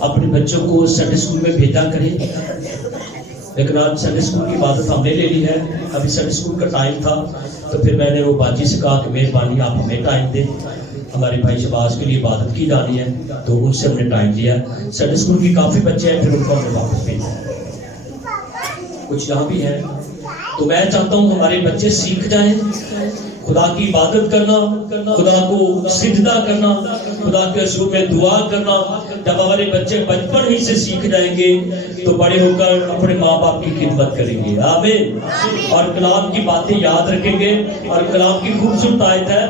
اپنے بچوں کو سنڈے اسکول میں بھیجا کریں. لیکن آج سنڈے اسکول کی عبادت ہم نے لے لی ہے. ابھی سنڈے اسکول کا ٹائم تھا تو پھر میں نے وہ باجی سے کہا کہ مہربانی آپ ہمیں ٹائم دیں, ہمارے بھائی شہباز کے لیے عبادت کی جانی ہے. تو ان سے ہم نے ٹائم دیا. سنڈے اسکول کی کافی بچے ہیں, پھر ان کو ہم نے واپس بھیجا. کچھ یہاں بھی ہیں. تو میں چاہتا ہوں ہمارے بچے سیکھ جائیں خدا کی عبادت کرنا, خدا کو سجدہ کرنا, خدا کے حضور میں دعا کرنا. جب ہمارے بچے بچپن ہی سے سیکھ جائیں گے تو بڑے ہو کر اپنے ماں باپ کی خدمت کریں گے. آمین. اور کلام کی باتیں یاد رکھیں گے. اور کلام کی خوبصورت آیت ہے,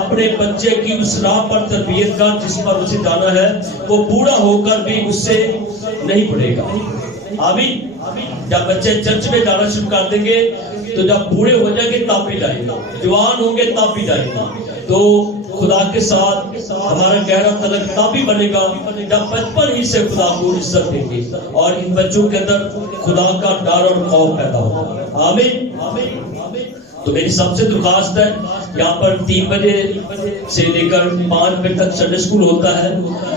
اپنے بچے کی اس راہ پر تربیت کر جس پر اسے جانا ہے, وہ بوڑھا ہو کر بھی اس سے نہیں پڑے گا. آمین. جب بچے چرچ میں جانا شروع کر دیں گے تو جب بوڑھے ہو جائیں گے تب بھی جائیں گے, جوان ہوں گے تب بھی جائیں گے. تو خدا کے ساتھ ہمارا گہرا تعلق تب بھی بنے گا جب بچپن ہی سے خدا کو عزت دیں گے اور ان بچوں کے اندر خدا کا ڈر اور خوف پیدا ہوگا. آمین. تو میری سب سے درخواست ہے, یہاں پر 3 بجے سے لے کر 5 بجے تک سنڈے اسکول ہوتا ہے,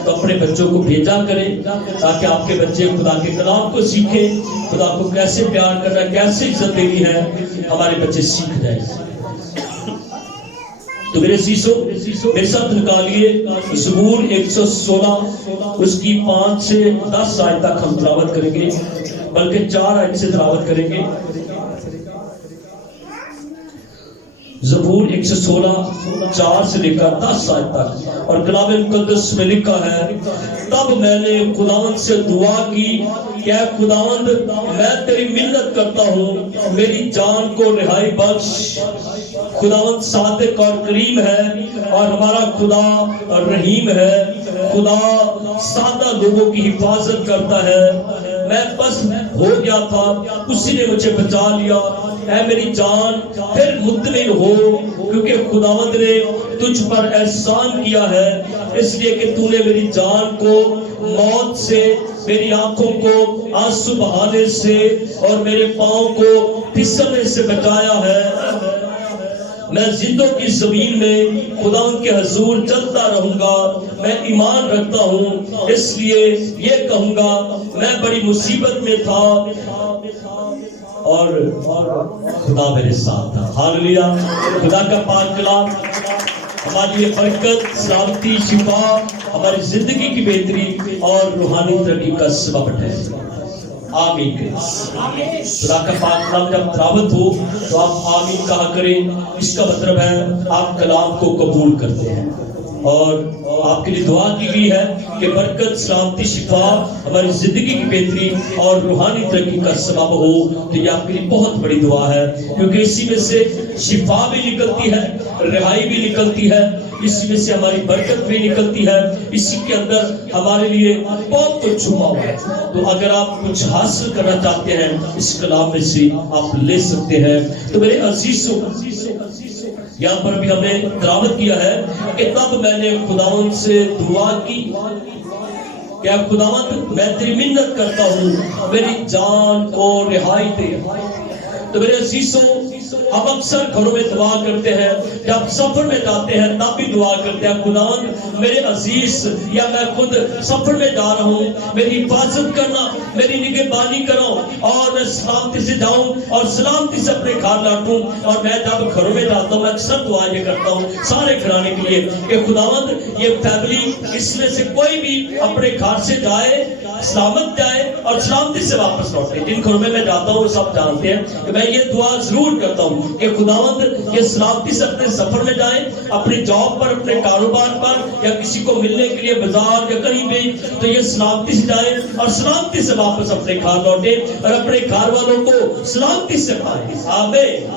تو اپنے بچوں کو بھیجا کریں تاکہ آپ کے بچے خدا کے کلام کو سیکھیں, خدا کو کیسے پیار کرنا, کیسے عزت دینی ہے, ہمارے بچے سیکھ جائیں. تو میرے عزیزو میرے ساتھ نکالیے زبور 116 اس کی 5 سے 10 آیت تک ہم تلاوت کریں گے, بلکہ 4 آیت سے تلاوت کریں گے. زبور 116 4 سے لے کر 10 آیت تک. اور کلام مقدس میں لکھا ہے, تب میں نے خداوند سے دعا کی کہ اے خداوند میں تیری منت کرتا ہوں, میری جان کو رہائی بخش. خداوند صادق اور کریم ہے اور ہمارا خدا رحیم ہے. خدا سادہ لوگوں کی حفاظت کرتا ہے. میں بس ہو گیا تھا, اسی نے مجھے بچا لیا. اے میری جان پھر مطمئن ہو, کیونکہ خداوند نے تجھ پر احسان کیا ہے, اس لیے کہ تو نے میری جان کو موت سے, میری آنکھوں کو آنسو بہانے سے اور میرے پاؤں کو پھسلنے سے بچایا ہے. میں زندوں کی زمین میں خداوند کے حضور چلتا رہوں گا. میں ایمان رکھتا ہوں, اس لیے یہ کہوں گا میں بڑی مصیبت میں تھا اور خدا میرے ساتھ تھا. ہاللویا. خدا کا پاک کلام ہماری یہ برکت, سلامتی, شفا, ہماری زندگی کی بہتری اور روحانی ترقی کا سبب ہے. آمین. خدا کا پاک کلام جب تلاوت ہو تو آپ آمین کہا کریں. اس کا مطلب ہے آپ کلام کو قبول کرتے ہیں اور آپ کے لیے دعا کی گئی ہے کہ برکت, سلامتی, شفا, ہماری زندگی کی بہتری اور روحانی ترقی کا سبب ہو. تو یہ آپ کے لیے بہت بڑی دعا ہے, کیونکہ اسی میں سے شفا بھی نکلتی ہے, رہائی بھی نکلتی ہے, اسی میں سے ہماری برکت بھی نکلتی ہے, اسی کے اندر ہمارے لیے بہت کچھ چھپا ہوا ہے. تو اگر آپ کچھ حاصل کرنا چاہتے ہیں اس کلام میں سے آپ لے سکتے ہیں. تو میرے عزیزوں یہاں پر بھی ہم نے تلاوت کیا ہے کہ تب میں نے خداوند سے دعا کی کہ خداوند میں تیری منت کرتا ہوں, میری جان کو رہائی دے. تو میرے عزیزوں ہم اکثر گھروں میں دعا کرتے ہیں, جب سفر میں جاتے ہیں تب بھی دعا کرتے ہیں خداوند میرے عزیز یا میں خود سفر میں جا رہا ہوں, میری حفاظت کرنا, میری نگہبانی کرو اور میں سلامتی سے جاؤں اور سلامتی سے اپنے گھر لوٹوں. اور میں جب گھروں میں جاتا ہوں میں اکثر دعا یہ کرتا ہوں سارے گھرانے کے لیے کہ خداوند یہ فیملی اس میں سے کوئی بھی اپنے گھر سے جائے سلامت جائے اور سلامتی سے واپس لوٹے. جن گھروں میں جاتا ہوں وہ سب جانتے ہیں کہ میں یہ دعا ضرور کرتا ہوں کہ خداوند یہ سلامتی سے اپنے سفر میں جائیں, اپنے جاب پر, اپنے کاروبار پر یا کسی کو ملنے کے لیے بازار یا کہیں بھی, تو یہ سلامتی سے جائیں اور سلامتی سے واپس اپنے گھر لوٹے اور اپنے گھر والوں کو سلامتی سے پائیں. آمین.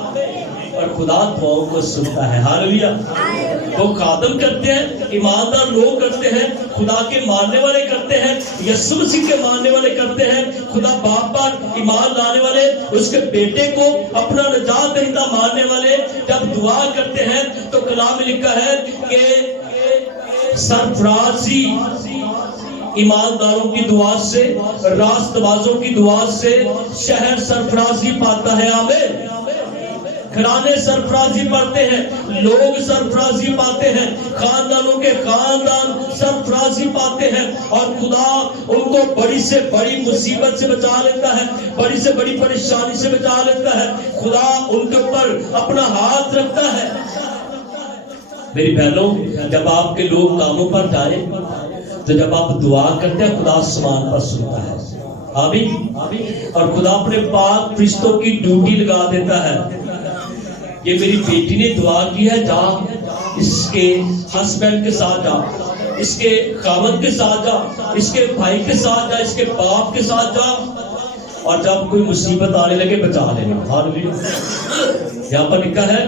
اور خدا دعاؤں کو سنتا ہے. ہاللویا. وہ خادم کرتے ہیں, ایماندار لوگ کرتے ہیں, خدا کے ماننے والے کرتے ہیں, یسوع مسیح کے ماننے والے کرتے ہیں, خدا باپ پر ایمان لانے والے, اس کے بیٹے کو اپنا نجات دہندہ ماننے والے جب دعا کرتے ہیں تو کلام میں لکھا ہے کہ سرفرازی ایمانداروں کی دعا سے, راست بازوں کی دعا سے شہر سرفرازی پاتا ہے. آمین. گھرانے سرفرازی پاتے ہیں، لوگ سرفرازی پاتے ہیں، خاندانوں کے خاندان سرفرازی پاتے ہیں، اور خدا ان کو بڑی سے بڑی مصیبت سے بچا لیتا ہے، بڑی سے بڑی پریشانی سے بچا لیتا ہے، خدا ان کے اوپر اپنا ہاتھ رکھتا ہے۔ میری بہنوں، جب آپ کے لوگ کاموں پر جائیں تو جب آپ دعا کرتے ہیں خدا آسمان پر سنتا ہے، آمین، اور خدا اپنے پاک فرشتوں کی ڈیوٹی لگا دیتا ہے۔ یہ میری بیٹی نے دعا کی ہے، جا اس کے ہسبینڈ کے ساتھ جا، اس کے خاوند کے ساتھ جا، اس کے بھائی کے ساتھ جا، اس کے باپ کے ساتھ جا، اور جب کوئی مصیبت آنے لگے بچا لینا۔ ہاللیلویا۔ یہاں پر لکھا ہے،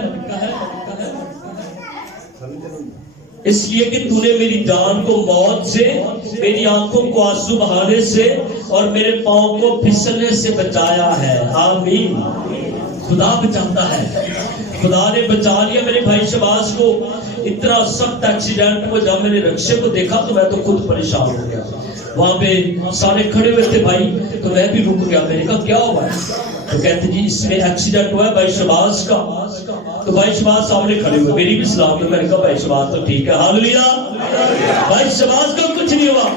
اس لیے کہ تو نے میری جان کو موت سے، میری آنکھوں کو آنسو بہانے سے، اور میرے پاؤں کو پھسلنے سے بچایا ہے۔ آمین۔ خدا بچاتا ہے۔ خدا نے بچا لیا میرے بھائی شباز کو۔ اتنا سخت ایکسیڈنٹ کو جب میں نے رکشے کو دیکھا تو میں تو خود پریشان ہو گیا۔ وہاں پہ سارے کھڑے ہوئے تھے بھائی، تو میں بھی رک گیا۔ میں نے کہا کیا ہوا ہے؟ تو کہتے جی اس میں ایکسیڈنٹ ہوا ہے بھائی شباز کا۔ تو بھائی شباز سامنے کھڑے ہوئے، میری بھی سلام کی۔ میں نے کہا بھائی شباز تو ٹھیک ہے، ہاللیلویا۔ بھائی شباز کو کچھ نہیں ہوا،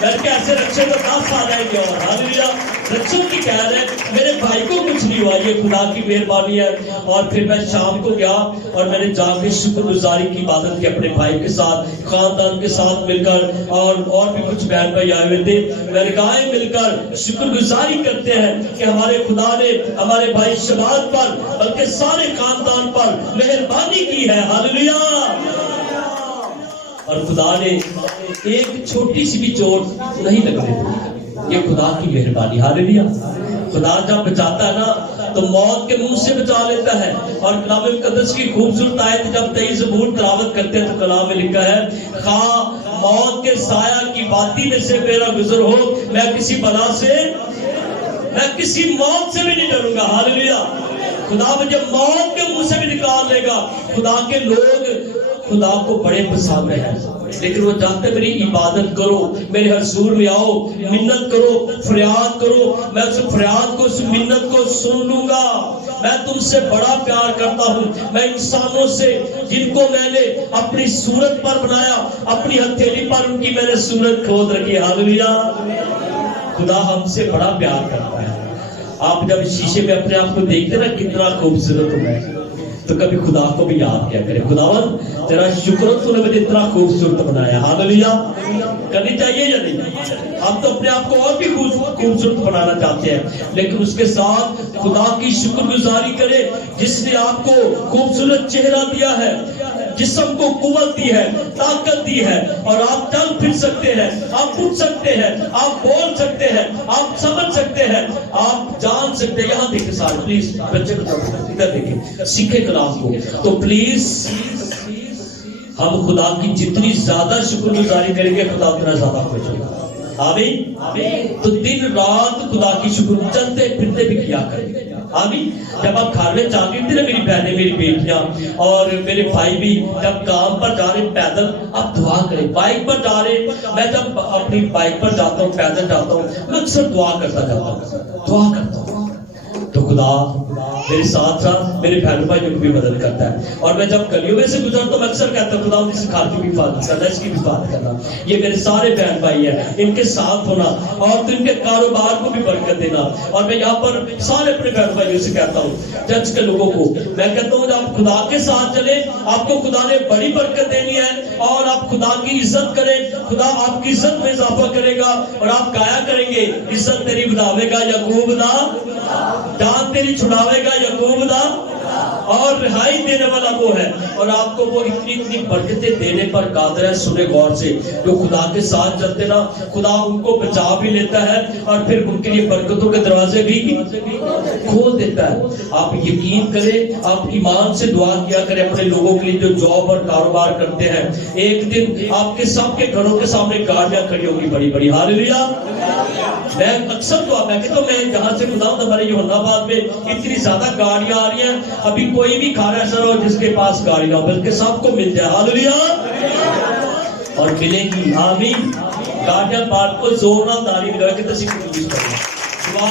گھر کے ایسے رکشے کو 10 سال ہے گیا، ہاللیلویا۔ رکشوں کی قید ہے، میرے بھائی کو کچھ نہیں ہوا، یہ خدا کی مہربانی ہے۔ اور پھر میں شام کو گیا اور میں نے جا کے شکر گزاری کی عبادت کی اپنے بھائی کے ساتھ، خاندان کے ساتھ مل کر، اور بھی کچھ بہن بھائی آئے ہوئے تھے۔ میں نے کہا مل کر شکر گزاری کرتے ہیں کہ ہمارے خدا نے ہمارے بھائی شباز پر بلکہ سارے خاندان پر مہربانی کی ہے، ہاللیلویا۔ اور خدا نے ایک چھوٹی سی بھی چوٹ نہیں لگنے دی، یہ خدا کی مہربانی، ہاللیلویا۔ خدا جب بچاتا ہے نا تو موت کے منہ سے بچا لیتا ہے۔ اور کلام مقدس کی خوبصورت آیت جب 23 زبور تلاوت کرتے ہیں تو کلام میں لکھا ہے، خواہ موت کے سایہ کی وادی میں سے میرا گزر ہو، میں کسی بلا سے، میں کسی موت سے بھی نہیں ڈروں گا، ہاللیلویا۔ خدا مجھے موت کے منہ سے بھی نکال لے گا۔ خدا کے لوگ خدا کو بڑے پسند ہیں، لیکن وہ چاہتے میری عبادت کرو، میرے حضور میں آؤ، منت کرو، فریاد کرو، میں اس فریاد کو، اس منت کو سن لوں گا۔ میں تم سے بڑا پیار کرتا ہوں، میں انسانوں سے جن کو میں نے اپنی صورت پر بنایا، اپنی ہتھیلی پر ان کی میں نے صورت کھود رکھی، ہاللیلویا۔ خدا ہم سے بڑا پیار کرتا ہے۔ آپ جب شیشے میں اپنے آپ کو دیکھتے نا کتنا خوبصورت ہوں میں، تو کبھی خدا کو بھی یاد کیا کرے، خداوند تیرا شکر تو نے مجھے اتنا خوبصورت بنایا، ہاللیلویا۔ کرنی چاہیے یا نہیں؟ ہم تو اپنے آپ کو اور بھی خوبصورت بنانا چاہتے ہیں، لیکن اس کے ساتھ خدا کی شکر گزاری کرے جس نے آپ کو خوبصورت چہرہ دیا ہے، جسم کو قوت دی ہے، طاقت دی ہے، اور آپ چل پھر سکتے ہیں، آپ اٹھ سکتے ہیں، آپ بول سکتے ہیں، آپ سمجھ سکتے ہیں، آپ جان سکتے ہیں۔ یہاں دیکھیں سارے پلیز، بچے کو ادھر دیکھیں، سیکھیں کلام کو۔ تو پلیز ہم خدا کی جتنی زیادہ شکر گزاری کریں گے خدا اتنا زیادہ خوش ہوگا، آمین۔ تو دن رات خدا کی شکر چلتے پھرتے بھی کیا کریں، آمین۔ جب آپ گھر میں جاتے تھے نا میری بہنیں، میری بیٹیاں اور میرے بھائی بھی جب کام پر جا رہے پیدل، آپ دعا کریں۔ بائک پر جا رہے، میں جب اپنی بائک پر جاتا ہوں، پیدل جاتا ہوں، میں اکثر دعا کرتا جاتا ہوں، دعا کرتا ہوں، تو خدا میرے ساتھ ساتھ میرے بہن بھائیوں کو بھی مدد کرتا ہے۔ اور میں جب گلیوں میں سے گزرتا ہوں میں اکثر کہتا ہوں خدا اس گھر کی بھی حفاظت کرنا، اس کی بھی حفاظت کرنا، یہ میرے سارے بہن بھائی ہیں، ان کے ساتھ ہونا اور ان کے کاروبار کو بھی برکت دینا۔ اور میں یہاں پر سارے اپنے بہن بھائیوں سے کہتا ہوں، چرچ کے لوگوں کو میں کہتا ہوں جب خدا کے ساتھ چلیں آپ کو خدا نے بڑی برکت دینی ہے، اور آپ خدا کی عزت کریں، خدا آپ کی عزت میں اضافہ کرے گا، اور آپ گایا کریں گے، عزت تیری بڑھاوے گا یعقوب دا، جان تیری چھڑاوے گا یعقوب دا، اور رہائی دینے والا وہ ہے، اور آپ کو وہ اتنی برکتیں دینے پر قادر ہے۔ سنے غور سے، جو خدا کے ساتھ چلتے نا خدا ان کو بچا بھی لیتا ہے اور پھر ان کے لیے برکتوں کے دروازے بھی کھول دیتا ہے۔ آپ یقین کریں، آپ ایمان سے دعا کیا کریں اپنے لوگوں کے لیے جو جاب اور کاروبار کرتے ہیں، ایک دن آپ کے سب کے گھروں کے سامنے گاڑیاں کھڑی ہوگی بڑی بڑی، ہاللیلویا۔ میں اکثر دعا میں کہتا ہوں میں جہاں سے خدا ہمارے یوحنا آباد میں اتنی زیادہ گاڑیاں آ رہی ہیں، ابھی کوئی بھی کھانا ایسا ہو جس کے پاس گاڑی نہ ہو، بلکہ سب کو مل جائے، ہاللیلویا، اور ملے گی، آمین۔ گاڑیاں بات کو زور نہ تعلیم لگا کے تصدیق کی کوشش کریں، دعا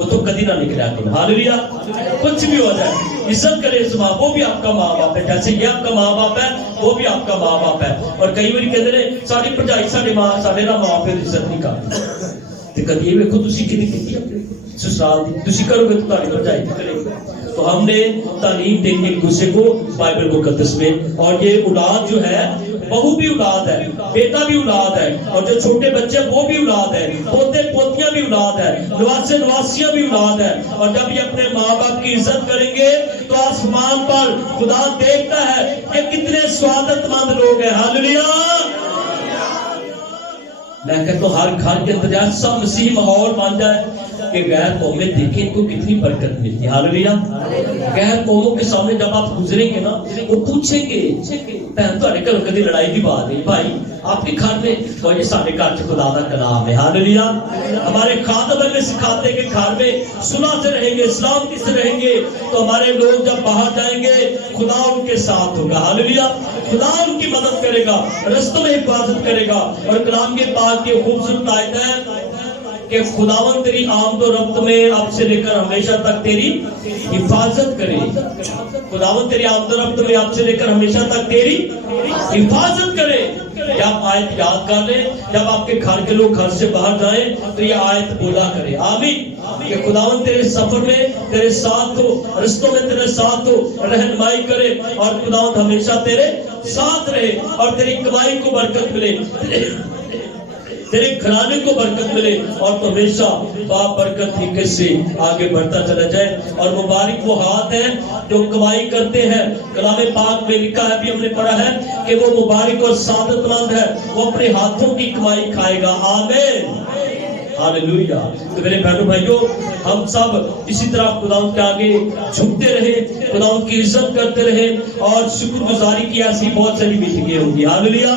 وہ تو کدی نہ نکلے آگے. ہاللویا. کچھ بھی ہو جائے عزت کرے اس ماں, وہ بھی آپ کا ماں باپ ہے, جیسے یہ آپ کا ماں باپ ہے وہ بھی آپ کا ماں باپ ہے. اور کئی بار کہتے ہیں ساری بھرجائی ساڈے ماں ساڈے نہ ماں پہ عزت نہیں کرتی, تے کدی یہ ویکھو تسی کدی کیتی اپنے سسرال دی, تسی کرو گے تو تہاڈی بھرجائی کرے گی. تو ہم نے تعلیم دیں گے ایک دوسرے کو بائبل مقدس میں. اور یہ اولاد جو ہے بہو بھی اولاد ہے, بیٹا بھی اولاد ہے, اور جو چھوٹے بچے وہ بھی اولاد ہے, پوتے پوتیاں بھی اولاد ہے, نواسے نواسیاں بھی اولاد ہے. اور جب یہ اپنے ماں باپ کی عزت کریں گے تو آسمان پر خدا دیکھتا ہے کہ کتنے سعادت مند لوگ ہیں. ہاللویا. میں کہتا ہوں ہر گھر کے اندر ایسا مسیح ماحول بن جائے کہ غیر قومیں دیکھیں ان کو کتنی برکت ملتی ہے. ہاللویا. غیر قوموں کے سامنے جب آپ گزریں گے نا وہ پوچھیں گے بہن تھوڑے گھر کدی لڑائی کی بات نہیں بھائی آپ کے گھر میں, وہ یہ سارے گھر سے خدا کا کلام ہے. ہاللویا. ہمارے خادم ہمیں سکھاتے کہ گھر میں صلح سے رہیں گے, سلامتی سے رہیں گے, تو ہمارے لوگ جب باہر جائیں گے خدا ان کے ساتھ ہوگا. ہاللویا. خدا ان کی مدد کرے گا, رستوں میں حفاظت کرے گا. اور کلام کے پاک کی خوبصورت آیت ہے کہ خداوند تیری آمد و رفت میں اب سے لے کر ہمیشہ تک تیری حفاظت کرے. خداوند تیری آمد و رفت میں اب سے لے کر ہمیشہ تک تیری حفاظت کرے. جب آیت یاد کر لیں, جب آپ کے گھر کے لوگ گھر سے باہر جائیں تو یہ آیت بولا کرے آمین, کہ خداوند تیرے سفر میں تیرے ساتھ ہو, رستوں میں تیرے ساتھ ہو, رہنمائی کرے, اور خداوند ہمیشہ تیرے ساتھ رہے, اور تیری کمائی کو برکت ملے, تیرے گھرانے کو برکت ملے, اور تو ہمیشہ باپ برکت طریقے سے آگے بڑھتا چلا جائے. اور مبارک وہ ہاتھ ہیں جو کمائی کرتے ہیں. کلام پاک میں لکھا ہے, بھی ہم نے پڑھا ہے کہ وہ مبارک اور سعادت مند ہے, وہ اپنے ہاتھوں کی کمائی کھائے گا. آمین. ہاللویا. تو میرے بہنوں بھائیوں, ہم سب اسی طرح خداوند کے آگے جھکتے رہے, خداوند کی عزت کرتے رہے, اور شکر گزاری کی ایسی بہت ساری میٹنگیں ہوں گی. ہاللویا.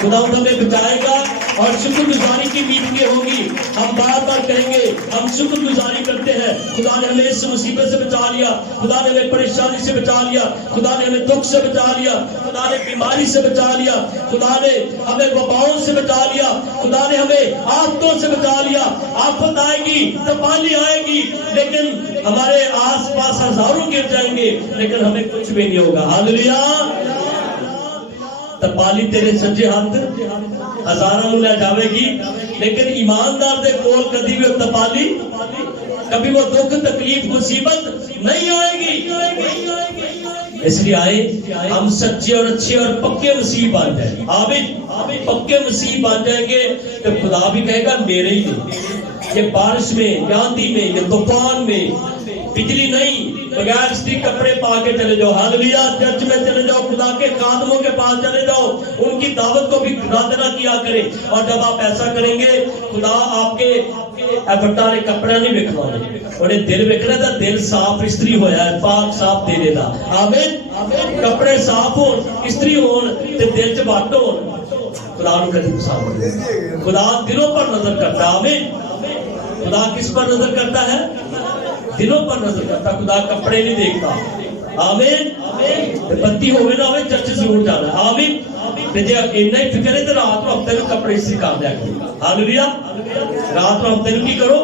خداوند ہمیں بچائے گا اور شکر گزاری کی میٹنگیں ہوں گی. ہم بار بار کہیں گے ہم شکر گزاری کرتے ہیں, خدا نے ہمیں اس مصیبت سے بچا لیا, خدا نے ہمیں پریشانی سے بچا لیا, خدا نے ہمیں دکھ سے بچا لیا, خدا نے بیماری سے بچا لیا, خدا نے ہمیں وباؤں سے بچا لیا, خدا نے ہمیں آفتوں سے بچا لیا. آفت آئے گی, تباہی آئے گی, لیکن ہمارے آس پاس ہزاروں گر جائیں گے لیکن ہمیں کچھ بھی نہیں ہوگا. ہاللویا. تباہی تیرے سجے ہاتھ ہزاراں نوں لے جاوے گی, لیکن ایماندار دے کول کبھی بھی تباہی, کبھی وہ دکھ تکلیف مصیبت نہیں آئے گی. اس لیے آئے ہم سچے اور اچھے اور پکے مسیح بن جائیں. آمین. پکے مسیح بن جائیں گے تو خدا بھی کہے گا میرے ہی نہیں. یہ بارش میں, آندھی میں, یہ طوفان میں, بجلی نہیں, بغیر استری کپڑے پا کے چلے جاؤ. ہاللویا. چرچ میں چلے جاؤ, خدا کے خادموں کے پاس چلے جاؤ, ان کی دعوت کو بھی نہ کیا کرے. اور جب آپ ایسا کریں گے خدا آپ کے بٹارے کپڑے نہیں وکھوانے, انہیں دل وکھنا تھا, دل صاف استری ہویا ہے, پاک صاف دے دے دا. آمین. کپڑے صاف ہون, استری ہون, تے دل چ وٹ ہون, خدا نوں کدی پسند نہیں. خدا دلوں پر نظر کرتا ہے. آمین. خدا کس پر نظر کرتا ہے؟ دلوں پر نظر کرتا. خدا کپڑے نہیں دیکھتا. آمین. بتی ہوئے نہ ہوئے چرچ ضرور جانا. آمین. جی اتنا ہی فکر ہے تو رات کو ہفتے میں کپڑے استری کر دیا کرو. ہاللویا. رات کو ہفتے میں کی کرو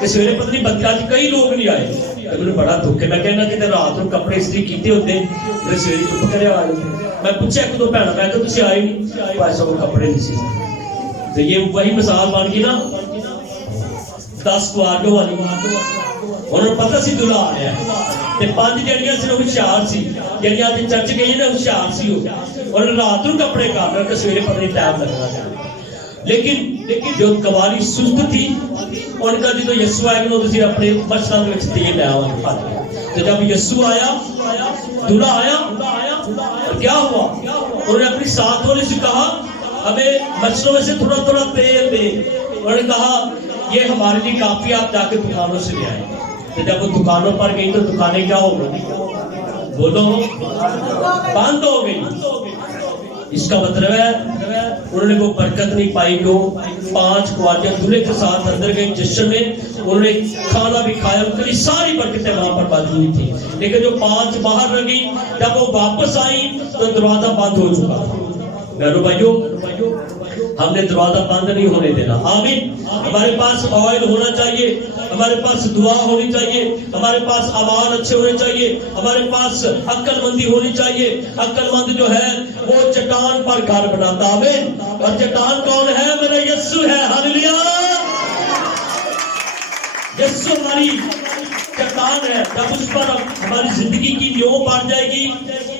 کہ سویرے پتہ نہیں بتی آج کئی لوگ نہیں آئے, مجھے بڑا دکھ ہے. میں کہنا کہ رات کو کپڑے استری کیتے ہوتے میرے سویرے چپ کرے آ جاتے. میں پوچھا ایک دو بھੈਣਾਂ, میں کہ تسی آئے نہیں, پیسوں کو کپڑے نہیں سی. تو یہ وہی مثال بن گئی نا 10 کوارڈوں والی. انہوں نے پتہ سی دلہا آ رہا ہے, 5 جڑیاں سی ہوشیار سی, جڑیاں آج چرچ گئی نا ہوشیار سی. انہوں نے رات کو کپڑے کر رہے کہ سویرے پتہ نہیں ٹائم لگنا. لیکن جو کماری سست تھی ان کا جو یسوع آئے گا تو اپنے مشرق میں تیل لے آؤ. تو جب یسوع آیا, دلہا آیا, کیا ہوا؟ انہوں نے اپنی ساتھ والے سے کہا ہمیں مچھروں میں سے تھوڑا تھوڑا تیل دے. انہوں نے کہا یہ ہمارے لیے کافی, آپ جا کے دکانوں سے لے آئے. تو جب وہ دکانوں پر گئی تو دکانیں کیا ہو گئی؟ بولو, بند ہو گئی. اس کا مطلب ہے انہوں نے وہ برکت نہیں پائی. جو 5 کوارٹیاں دلہے کے ساتھ اندر گئی جشن میں, انہوں نے کھانا بھی کھایا, ان کی ساری برکتیں وہاں پر موجود تھی. لیکن جو 5 باہر رہ گئی, جب وہ واپس آئی تو دروازہ بند ہو چکا تھا. میرے بھائیوں, ہم نے دروازہ بند نہیں ہونے دینا. آمین. ہمارے پاس آئل ہونا چاہیے, ہمارے پاس دعا ہونی چاہیے, ہمارے پاس اعمال اچھے ہونے چاہیے, ہمارے پاس عقل مندی ہونی چاہیے. عقل مند جو ہے وہ چٹان پر گھر بناتا. آمین. اور چٹان کون ہے؟ میرا یسوع ہے. ہاللیلویا. یسوع ہماری چٹان ہے. جب اس پر ہماری زندگی کی نیو بڑھ جائے گی,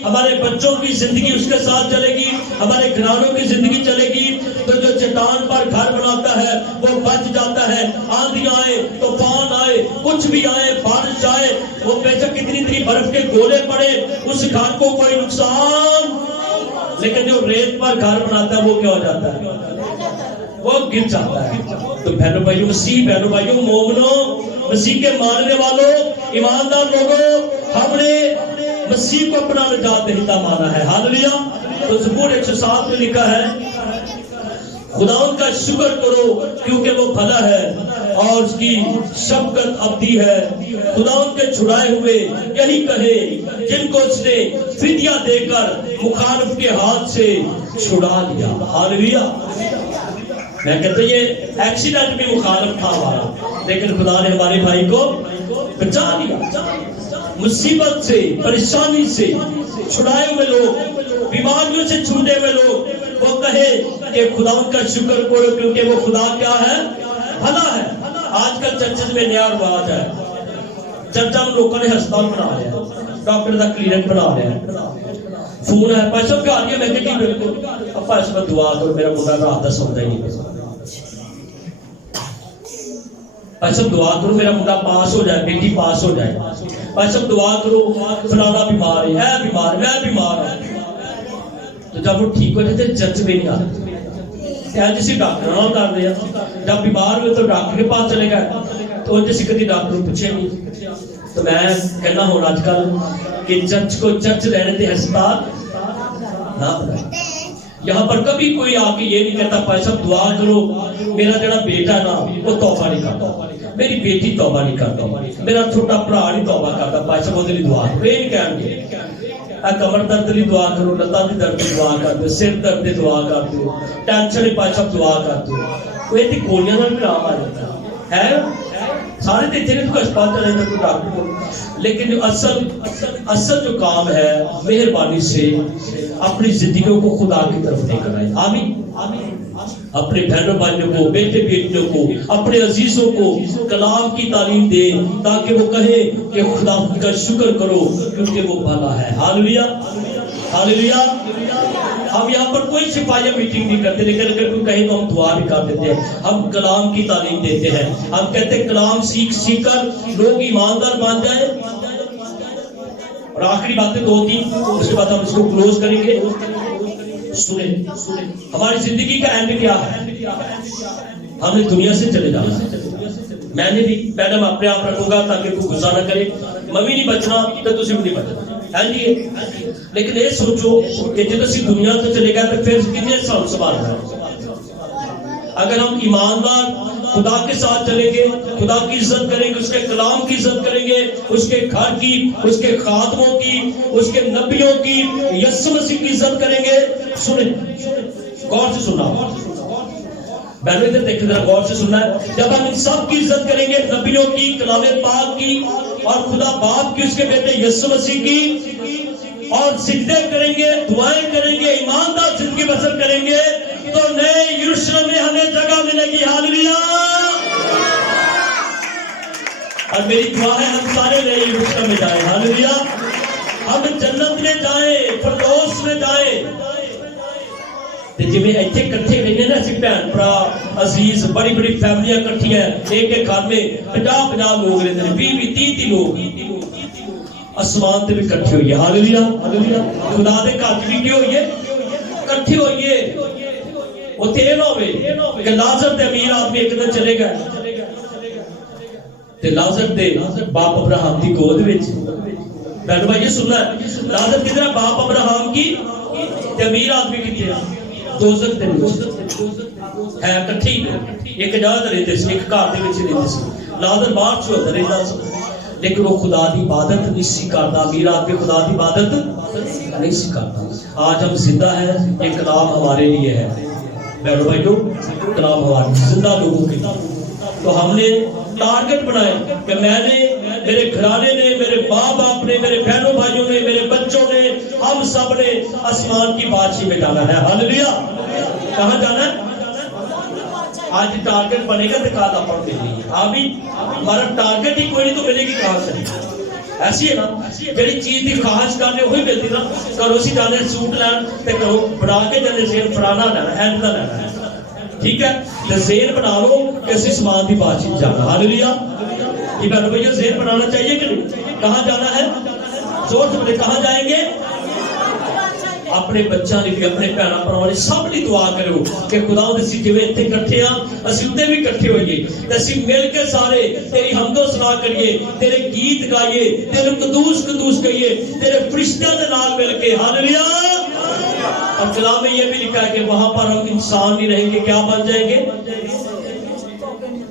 ہمارے بچوں کی زندگی اس کے ساتھ چلے گی, ہمارے گھرانوں کی زندگی چلے گی, تو جو چٹان پر گھر بناتا ہے وہ بچ جاتا ہے. آندھی آئے, طوفان آئے, کچھ بھی آئے, بارش آئے, وہ بے شک کتنی اتنی برف کے گولے پڑے, اس گھر کو کوئی نقصان. لیکن جو ریت پر گھر بناتا ہے وہ کیا ہو جاتا ہے؟ وہ گر جاتا ہے. تو بہنوں بھائیوں, مسیح بہنوں بھائیوں, مومنوں, مسیح کے ماننے والوں, ایماندار لوگوں, ہم نے مسیح کو اپنا نجات دہندہ مانا ہے. ہاللیلویا. تو زبور 107 میں لکھا ہے, خدا ان کا شکر کرو کیونکہ وہ بھلا ہے اور اس کی شفقت ابدی ہے. خدا ان کے چھڑائے ہوئے یہی کہے جن کو اس نے فدیہ دے کر مخالف کے ہاتھ سے چھڑا لیا. ہاللیلویا. میں کہتا ہوں یہ ایکسیڈنٹ بھی مخالف تھا ہمارا, لیکن خدا نے ہمارے بھائی کو بچا لیا. مصیبت سے, پریشانی سے چھڑائے ہوئے لوگ, بیماریوں سے چھوٹے ہوئے لوگ, وہ کہے کہ خدا ان کا شکر کرو کیونکہ وہ خدا کیا ہے؟ بھلا ہے. آج کل چرچز میں نیا رواج ہے, چرچا میں لوگوں نے ہسپتال بنا لیا, ڈاکٹر کا کلینک بنا لیا, فون ہے پیسہ کیا آ گیا. میں کہتی بالکل ابا اس میں دعا کرو, میرا منڈا رات کا سوتا ہی نہیں, پیسہ دعا کرو میرا منڈا پاس ہو جائے, بیٹی پاس ہو جائے, پیسہ دعا کرو فلانا بیمار ہے, اے بیمار, میں بیمار ہوں. تو جب وہ ٹھیک ہو جاتے چرچ میں نہیں آتے, جیسے ڈاکٹر نہ کر رہے ہیں. جب بیمار ہوئے تو ڈاکٹر کے پاس چلے گئے, تو جیسے کبھی ڈاکٹر پوچھے نہیں. تو میں کہنا ہوں آج کل کہ چرچ کو چرچ رہنے دے, ہسپتال نہ بنائے. یہاں پر کبھی کوئی آ کے یہ نہیں کہتا بھائی صاحب دعا کرو, میرا جڑا بیٹا ہے نا وہ توبہ نہیں کرتا, میری بیٹی توبہ نہیں کرتا, میرا چھوٹا بھرا نہیں توبہ کرتا, بھائی صاحب وہ دلی دعا کرو. یہ نہیں کہیں گے کمر درد دی دعا کرو, لتا دی درد دی دعا کر دو, سر درد دی دعا کر دو, ٹینشن بھائی صاحب دعا کر دو. وہ یہ گولیاں نال بھی آرام آ جاتا ہے. سارے دیکھتے ہیں تو اسپتال چلے گا کوئی ڈاکٹر کو, لیکن جو اصل جو کام ہے مہربانی سے اپنی زندگیوں کو خدا کی طرف لے کر آئے. آمین. اپنے بہنوں بھائیوں کو, بیٹے بیٹیوں کو, اپنے عزیزوں کو کلام کی تعلیم دے تاکہ وہ کہے کہ خدا کا شکر کرو کیونکہ وہ بھلا ہے. ہاللیلویا. ہاللیلویا. ہم یہاں پر کوئی سپاہی میٹنگ نہیں کرتے, لیکن اگر کوئی کہیں تو ہم دعا بھی کر دیتے ہیں. ہم کلام کی تعلیم دیتے ہیں. ہم کہتے ہیں کلام سیکھ کر لوگ ایماندار بن جائیں. اور آخری باتیں دو تین, اس کے بعد ہم اس کو کلوز کریں گے. سنیں, ہماری زندگی کا اینڈ کیا ہے؟ ہم نے دنیا سے چلے جانا ہے. میں نے بھی میڈم اپنے آپ رکھوں گا تاکہ کوئی غصہ نہ کرے, ممی نہیں بچنا تو تسی بھی نہیں بچنا ہے جی. لیکن یہ سوچو کہ جب اسی دنیا سے چلے گئے تو پھر کتنے سال سنبھالنا ہے. اگر ہم ایماندار خدا کے ساتھ چلیں گے, خدا کی عزت کریں گے, اس کے کلام کی عزت کریں گے, اس کے گھر کی, اس کے خادموں کی, اس کے نبیوں کی, یسوع مسیح کی عزت کریں گے. سنیں, غور سے سننا, بہنوں ادھر دیکھیں ذرا, غور سے سننا ہے. جب ہم ان سب کی عزت کریں گے, نبیوں کی, کلام پاک کی, اور خدا باپ کی, اس کے بیٹے یسوع مسیح کی, اور سجدے کریں گے, دعائیں کریں گے, ایماندار زندگی بسر کریں گے, تو نئے یروشلم میں ہمیں جگہ ملے گی. ہاللیلویا. اور میری دعا ہے ہم سارے نئے یروشلم میں جائیں. ہاللیلویا. ہم جنت میں جائیں, فردوس میں جائیں. جی میں ایتھے کٹھے رہنے نا, اسی بہن بھرا عزیز, بڑی بڑی فیملیاں کٹھی ہیں, ایک ایک گھر میں 50 لوگ رہتے ہیں, 20 30 لوگ آسمان تے بھی کٹھے ہوئیے. ہاللیلویا. خدا دے گھر بھی کی ہوئیے, کٹھے ہوئیے. وہ تے نہ ہوئے کہ لازر تے امیر آدمی ایک دن چلے گئے تے لازر دے باپ ابراہم دی گود وچ. بہن بھائی یہ سننا ہے, لازر کدھر باپ ابراہم کی تے امیر آدمی کتنے دوزخ دے ہے کٹھی, ایک جگہ تے رہندے سی, ایک گھر دے وچ رہندے سی. لازر باہر چ ہوتا رہندا سی, لیکن وہ خدا دی عبادت نہیں سی کرتا. امیر آدمی خدا دی عبادت نہیں سی کرتا. آج ہم زندہ ہیں, یہ کلام ہمارے لیے ہے. بہنوں بھائیوں کلام ہمارے زندہ لوگوں کے تو ہم نے ٹارگٹ بنائے کہ میں نے میرے گھرانے نے میرے ماں باپ نے میرے بہنوں بھائیوں نے میرے بچوں نے ہم سب نے آسمان کی بادشاہی میں جانا ہے ہاللویا کہاں جانا ہے آج ٹارگٹ بنے گا تو کال آپ ملے گی ابھی ہمارا ٹارگٹ ہی کوئی نہیں تو ملے گی کہاں سے ایسی ہے نا جڑی چیز کی خواہش کرنے وہی ملتی نا کرو سی جانے سوٹ لین تے کرو بنا کے جانے ذہن فلانا لینا ہینڈ کا لینا ہے ٹھیک ہے تو ذہن بنا لو کہ اسی سمان کی بادشاہی جانا ہاللویا یہ بہنوں بھائیو ذہن بنانا چاہیے کہ نہیں کہاں جانا ہے زور سے بولے کہاں جائیں گے اپنے بچوں نے بھی اپنے بھیناں بھراواں نے سب نے دعا کرو کہ خدا اسی جویں اتنے اکٹھے ہاں اسی اتنے بھی اکٹھے ہوئیے تے اسی مل کے سارے تیری حمد و ثنا کریے تیرے گیت گائیے تیرے قدوس قدوس کہیے تیرے فرشتیاں دے نال مل کے ہاللویا اور کلام میں یہ بھی لکھا ہے کہ وہاں پر ہم انسان نہیں رہیں گے کیا بن جائیں گے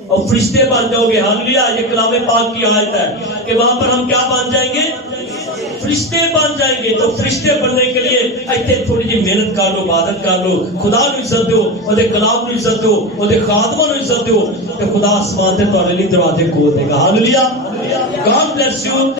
اور فرشتے بن جاؤ گے ہاللویا یہ کلام پاک کی آیت ہے کہ وہاں پر ہم کیا بن جائیں گے فرشتے بن جائیں گے تو فرشتے بننے کے لیے ایتھے تھوڑی جی محنت کر لو عبادت کر لو خدا نو عزت دو اودے کلام نو عزت دو اودے خادماں نو عزت دو تے خدا آسمان تے تہاڈے لیے دروازے کھول دے گا ہاللویا گاڈ بلیس یو